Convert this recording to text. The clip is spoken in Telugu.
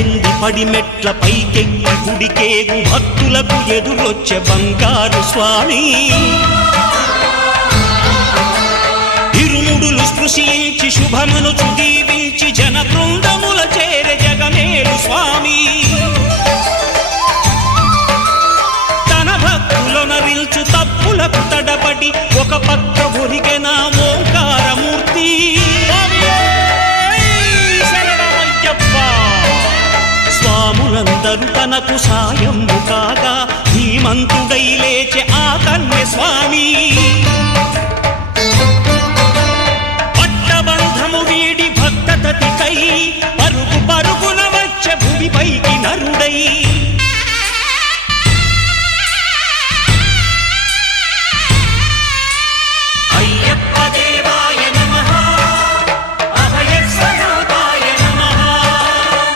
పల్లెంది పడిమెట్ల పైకెక్కి గుడికేగు భక్తులకు ఎదురొచ్చే బంగారు స్వామి ఇరుముడులు స్పృశించి శుభమనుచు దీవించి జన బృందముల చేరే జగమేలు స్వామి తన భక్తులొనరిల్చు తప్పులకు తడబడి ఒక పక్క ఒరిగెన ఓంకారమూర్తి స్వాములందరూ తనకు సాయము కాగా ధీమంతుడై లేచే ఆ కన్య స్వామి పట్టబంధము వీడి భక్తతతికై